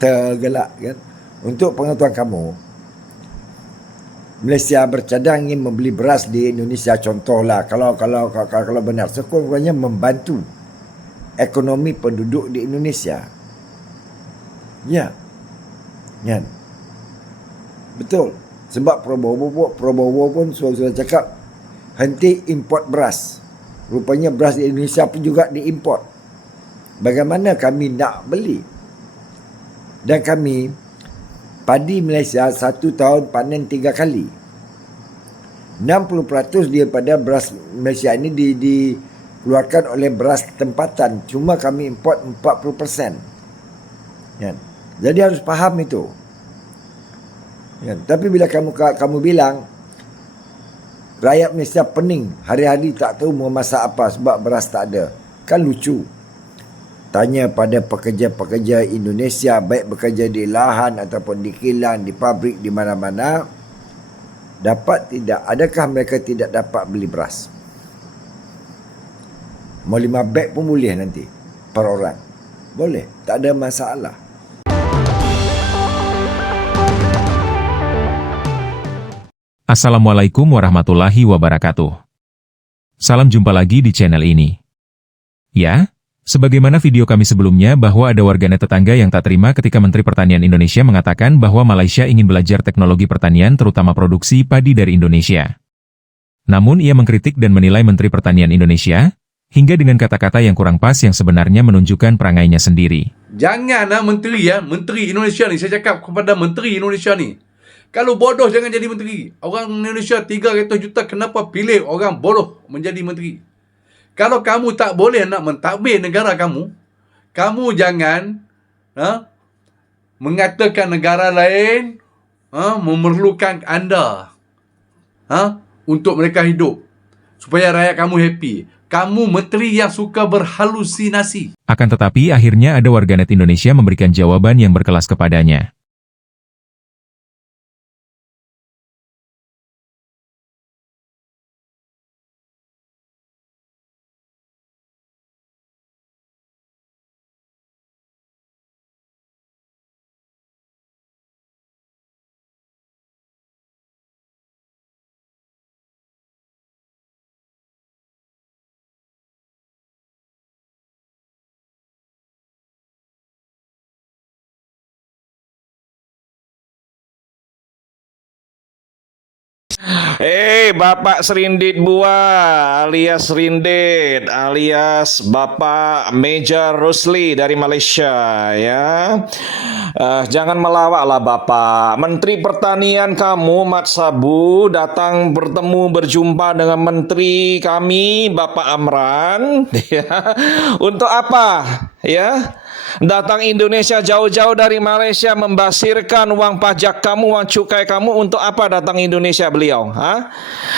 tergelak kan. Untuk pengetahuan kamu, Malaysia bercadang ingin membeli beras di Indonesia, contohlah, kalau benar, sekurang-kurangnya membantu ekonomi penduduk di Indonesia. Ya, kan? Betul. Sebab Prabowo pun sudah cakap henti import beras. Rupanya beras di Indonesia pun juga diimport. Bagaimana kami nak beli? Dan kami, padi Malaysia 1 tahun panen 3 kali. 60% daripada beras Malaysia ini dikeluarkan oleh beras tempatan. Cuma kami import 40%. Kan? Jadi harus faham itu. Kan? Tapi bila kamu bilang rakyat Malaysia pening, hari-hari tak tahu mau masak apa sebab beras tak ada, kan lucu. Tanya pada pekerja-pekerja Indonesia, baik bekerja di lahan ataupun di kilang, di pabrik, di mana-mana, dapat tidak? Adakah mereka tidak dapat beli beras? Mau 5 beg pun boleh nanti per orang. Boleh, tak ada masalah. Assalamualaikum warahmatullahi wabarakatuh. Salam jumpa lagi di channel ini. Ya, sebagaimana video kami sebelumnya bahwa ada warganet tetangga yang tak terima ketika Menteri Pertanian Indonesia mengatakan bahwa Malaysia ingin belajar teknologi pertanian terutama produksi padi dari Indonesia. Namun ia mengkritik dan menilai Menteri Pertanian Indonesia, hingga dengan kata-kata yang kurang pas yang sebenarnya menunjukkan perangainya sendiri. Jangan Menteri Indonesia ni, saya cakap kepada Menteri Indonesia ni, kalau bodoh jangan jadi menteri. Orang Indonesia 300 juta, kenapa pilih orang bodoh menjadi menteri? Kalau kamu tak boleh nak mentadbir negara kamu, kamu jangan mengatakan negara lain memerlukan anda untuk mereka hidup, supaya rakyat kamu happy. Kamu menteri yang suka berhalusinasi. Akan tetapi akhirnya ada warganet Indonesia memberikan jawaban yang berkelas kepadanya. Bapak Serindit Bua alias Rindit alias Bapak Major Rusli dari Malaysia ya. Jangan melawaklah Bapak. Menteri Pertanian kamu Mat Sabu datang berjumpa dengan menteri kami Bapak Amran ya. Untuk apa? Ya. Datang Indonesia jauh-jauh dari Malaysia membasirkan uang pajak kamu, uang cukai kamu. Untuk apa datang Indonesia beliau?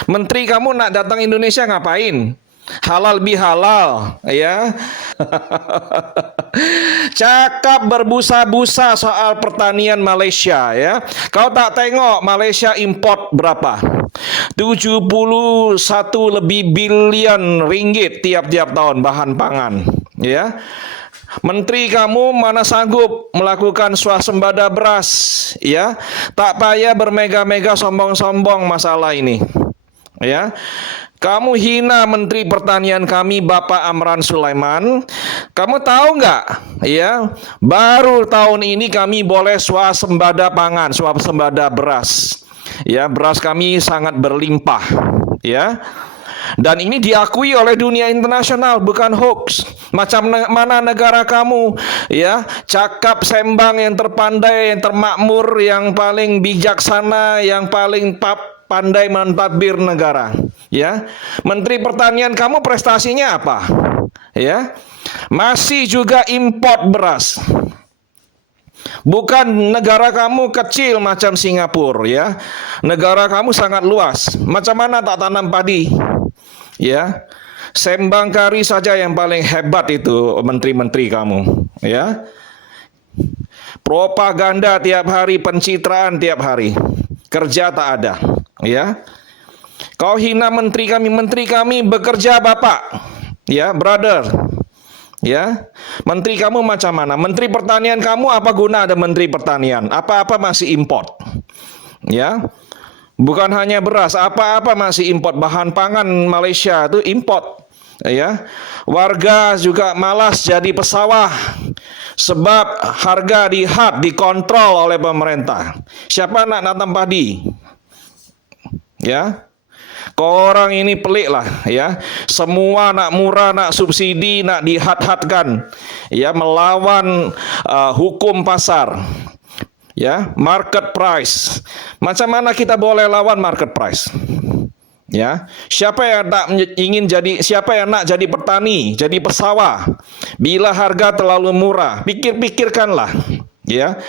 Menteri kamu nak datang Indonesia ngapain? Halal bihalal ya. Cakap berbusa-busa soal pertanian Malaysia ya. Kau tak tengok Malaysia import berapa? 71 lebih bilion ringgit tiap-tiap tahun bahan pangan ya. Menteri kamu mana sanggup melakukan swasembada beras ya. Tak payah bermega-mega sombong-sombong masalah ini ya. Kamu hina Menteri Pertanian kami Bapak Amran Sulaiman. Kamu tahu nggak ya, baru tahun ini kami boleh swasembada pangan, swasembada beras ya. Beras kami sangat berlimpah ya. Dan ini diakui oleh dunia internasional, bukan hoax. Macam mana negara kamu ya, cakap sembang yang terpandai, yang termakmur, yang paling bijaksana, yang paling pandai mentadbir negara ya. Menteri Pertanian kamu prestasinya apa? Ya. Masih juga import beras. Bukan negara kamu kecil macam Singapura ya. Negara kamu sangat luas. Macam mana tak tanam padi? Ya, sembang kari saja yang paling hebat itu menteri-menteri kamu ya. Propaganda tiap hari, pencitraan tiap hari, kerja tak ada ya. Kau hina menteri kami bekerja Bapak ya, brother Ya, menteri kamu macam mana? Menteri pertanian kamu apa guna ada menteri pertanian? Apa-apa masih import. Ya, bukan hanya beras, apa-apa masih import. Bahan pangan Malaysia itu import. Ya, warga juga malas jadi pesawah sebab harga dikontrol oleh pemerintah. Siapa nak nanam padi? Ya, orang ini pelik lah ya. Semua nak murah, nak subsidi, nak dihat-hatkan. Ya, melawan hukum pasar. Ya, market price. Macam mana kita boleh lawan market price? Ya, siapa yang nak jadi petani, jadi pesawah bila harga terlalu murah? Pikirkanlah. Ya,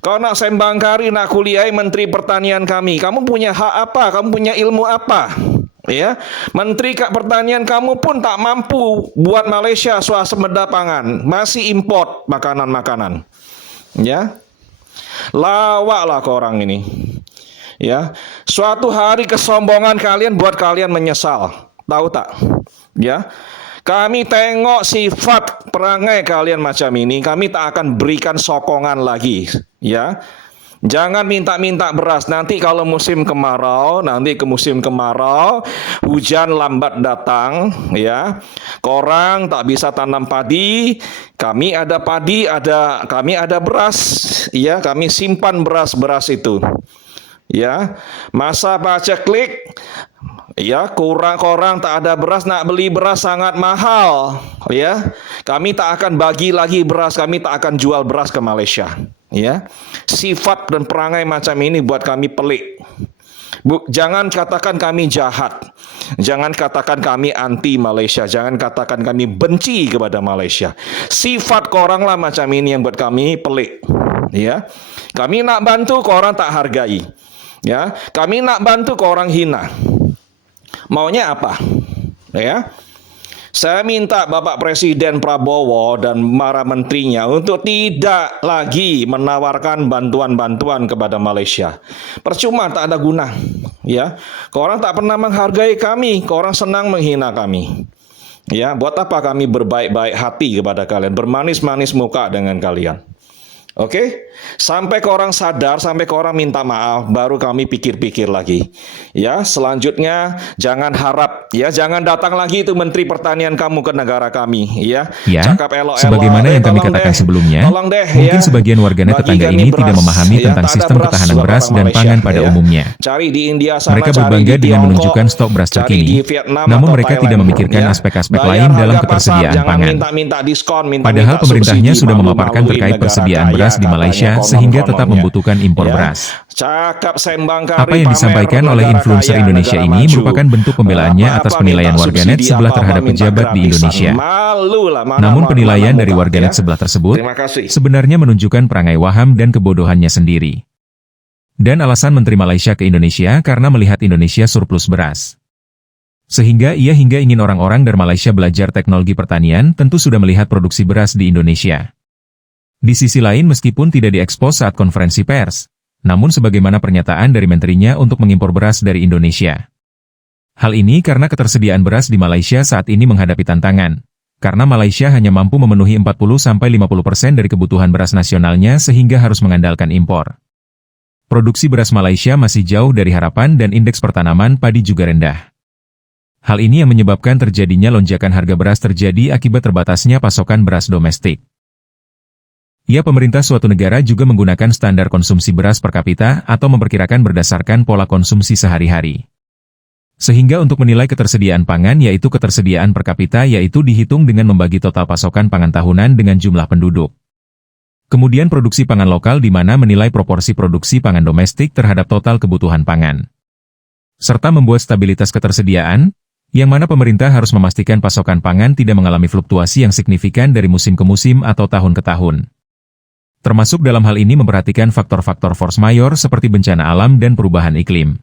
kau nak sembang kari, nak kuliahi menteri pertanian kami. Kamu punya hak apa? Kamu punya ilmu apa? Ya, menteri pertanian kamu pun tak mampu buat Malaysia swasembada pangan, masih import makanan-makanan. Ya, lawaklah ke orang ini. Ya, suatu hari kesombongan kalian buat kalian menyesal. Tahu tak? Ya. Kami tengok sifat perangai kalian macam ini, kami tak akan berikan sokongan lagi, ya. Jangan minta-minta beras. Nanti kalau musim kemarau, hujan lambat datang, ya. Korang tak bisa tanam padi, kami ada beras, ya. Kami simpan beras itu. Ya, masa baca klik, ya, korang tak ada beras, nak beli beras sangat mahal, ya. Kami tak akan bagi lagi beras, kami tak akan jual beras ke Malaysia, ya. Sifat dan perangai macam ini buat kami pelik. Jangan katakan kami jahat, jangan katakan kami anti Malaysia, jangan katakan kami benci kepada Malaysia. Sifat korang lah macam ini yang buat kami pelik, ya. Kami nak bantu, korang tak hargai. Ya, kami nak bantu ke orang hina. Maunya apa? Ya. Saya minta Bapak Presiden Prabowo dan para menterinya untuk tidak lagi menawarkan bantuan-bantuan kepada Malaysia. Percuma, tak ada guna. Ya. Korang tak pernah menghargai kami, korang senang menghina kami. Ya, buat apa kami berbaik-baik hati kepada kalian, bermanis-manis muka dengan kalian? Oke, sampai korang sadar, sampai korang minta maaf, baru kami pikir-pikir lagi. Ya, selanjutnya jangan harap, ya, jangan datang lagi itu Menteri Pertanian kamu ke negara kami, ya. Ya, cakap elok-elok. sebagaimana yang kami katakan sebelumnya, mungkin sebagian warganet tetangga ini tidak memahami tentang sistem ketahanan beras dan pangan pada umumnya. Cari di India sana, Mereka cari berbangga di dengan Tiongkok, menunjukkan stok beras cari terkini, di Vietnam namun atau mereka Thailand, tidak memikirkan ya. aspek-aspek Bayar lain dalam harga ketersediaan pasar, pangan. Jangan minta diskon, Padahal pemerintahnya subsidi, sudah memaparkan malu-maluin terkait negara persediaan kaya, beras di katanya Malaysia konon-kononnya. sehingga tetap membutuhkan impor Ya. beras. Cakap sembang kari, Apa yang disampaikan pamer oleh negara influencer kaya, Indonesia negara ini maju. merupakan bentuk pembelaannya atas Apa-apa penilaian minta warganet subsidi, sebelah apa-apa terhadap minta pejabat di gratisan. Indonesia. Malu lah, Namun penilaian mana dari muka, warganet ya. sebelah tersebut Terima kasih. sebenarnya menunjukkan perangai waham dan kebodohannya sendiri. Dan alasan Menteri Malaysia ke Indonesia karena melihat Indonesia surplus beras. Sehingga ia ingin orang-orang dari Malaysia belajar teknologi pertanian, tentu sudah melihat produksi beras di Indonesia. Di sisi lain meskipun tidak diekspos saat konferensi pers, namun sebagaimana pernyataan dari menterinya untuk mengimpor beras dari Indonesia. Hal ini karena ketersediaan beras di Malaysia saat ini menghadapi tantangan, karena Malaysia hanya mampu memenuhi 40-50% dari kebutuhan beras nasionalnya sehingga harus mengandalkan impor. Produksi beras Malaysia masih jauh dari harapan dan indeks pertanaman padi juga rendah. Hal ini yang menyebabkan terjadinya lonjakan harga beras terjadi akibat terbatasnya pasokan beras domestik. Ya, pemerintah suatu negara juga menggunakan standar konsumsi beras per kapita atau memperkirakan berdasarkan pola konsumsi sehari-hari. Sehingga untuk menilai ketersediaan pangan yaitu ketersediaan per kapita yaitu dihitung dengan membagi total pasokan pangan tahunan dengan jumlah penduduk. Kemudian produksi pangan lokal di mana menilai proporsi produksi pangan domestik terhadap total kebutuhan pangan. Serta membuat stabilitas ketersediaan, yang mana pemerintah harus memastikan pasokan pangan tidak mengalami fluktuasi yang signifikan dari musim ke musim atau tahun ke tahun. Termasuk dalam hal ini memperhatikan faktor-faktor force majeure seperti bencana alam dan perubahan iklim.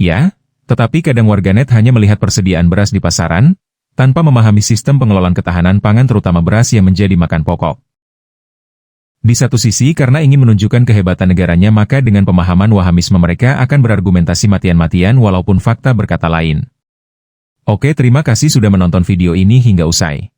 Ya, tetapi kadang warganet hanya melihat persediaan beras di pasaran, tanpa memahami sistem pengelolaan ketahanan pangan terutama beras yang menjadi makan pokok. Di satu sisi karena ingin menunjukkan kehebatan negaranya maka dengan pemahaman wahamisme mereka akan berargumentasi matian-matian walaupun fakta berkata lain. Oke, terima kasih sudah menonton video ini hingga usai.